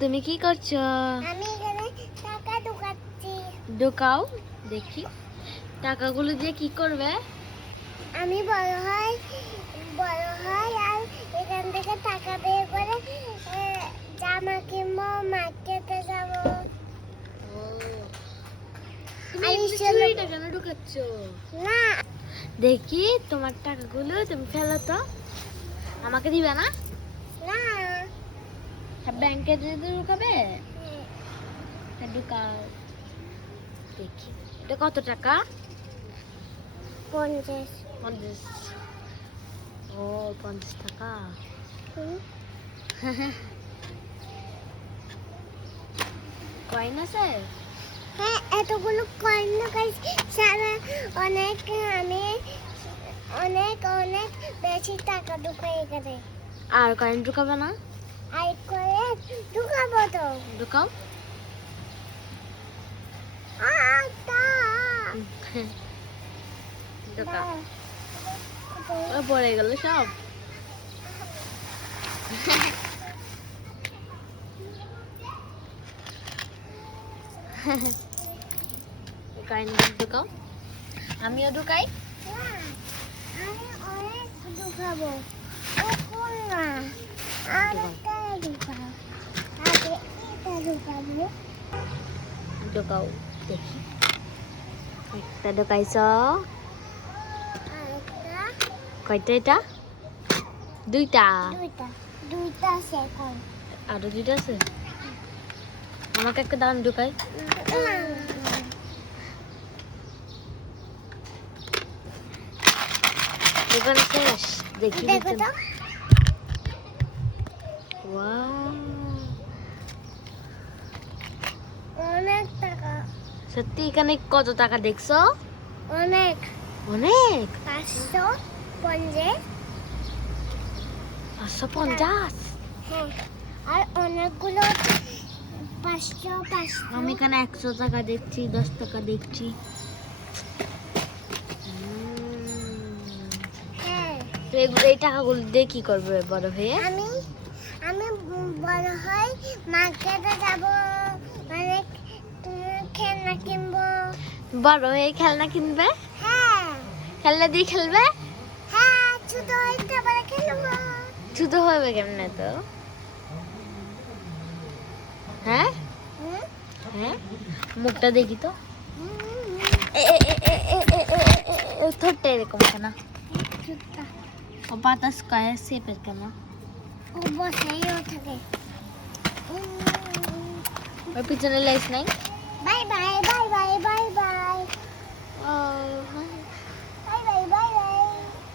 তুমি কি করছো? আমি এখানে টাকা ঢোকাচ্ছি। ঢোকাও দেখি টাকাগুলো দিয়ে কি করবে? আমি বড় হয় আর এখান থেকে টাকা বের করে জামা কিনবো, মার্কেটে যাবো। তুমি আমি এগুলো চলো- চুরিটা কেন ঢুকাচ্ছ? না দেখি তোমার টাকাগুলো তুমি ফেলো তো, আমাকে দিবে না? না ব্যাংকে যদি ঢুকাবে ঢুকাও দেখি। এটা কত টাকা? 50। 50। ও 50 টাকা। কয়েন আছে? হ্যাঁ, এতগুলো কয়েন ঢোকাইছি। সারা অনেক আমি অনেক অনেক বেশি টাকা ঢুকাই এখানে। আর কয়েন ঢুকাবে না? আর করে ঢুকাবো তো। ঢুকাও। আটা ঢুকাও। ও পড়ে গেল সব। কয়েন ঢুকাও। আমিও ঢুকাই। আমি অনেক ঢুকাবো। ও কোন না আরেকটা ঢুকাও। আগে এটা ঢুকাবো। ঢুকাও দেখি। একটা ঢুকাইছ। আরেকটা কয়টা এটা? দুইটা। দুইটা সেকেন্ড। আরো দুইটা আছে। আমাকে একটা দান ঢুকাই। দোকানে শেষ। দেখি দেখো তো। ওয়াও, অনেক টাকা। সত্যি এখানে কত টাকা দেখছো? অনেক। অনেক। 550। 550। হ্যাঁ, আর অনেকগুলো 500। আমি এখানে 100 টাকা দেখছি, 10 টাকা দেখছি। হ্যাঁ, তো এই টাকাগুলো দিয়ে কি করবে বড় হয়ে? আমি আমি বড় হই, মার্কেটে যাব, অনেক খেলনা কিনবো। বড় হয়ে খেলনা কিনবে? হ্যাঁ খেলনা দিয়ে খেলবে? হ্যাঁ, ছোট হইতে পারে খেলবো। ছোট হবে কেমনে তো? হ্যাঁ হুম? হ্যাঁ, মুখটা দেখি তো। ঠোঁটটা এরকম কেন? ছোটটা। ও পাতা স্কয়ার শেপের কেন? ও বসেও থাকে। ওর পিছনে লেস নাই? Bye bye bye bye.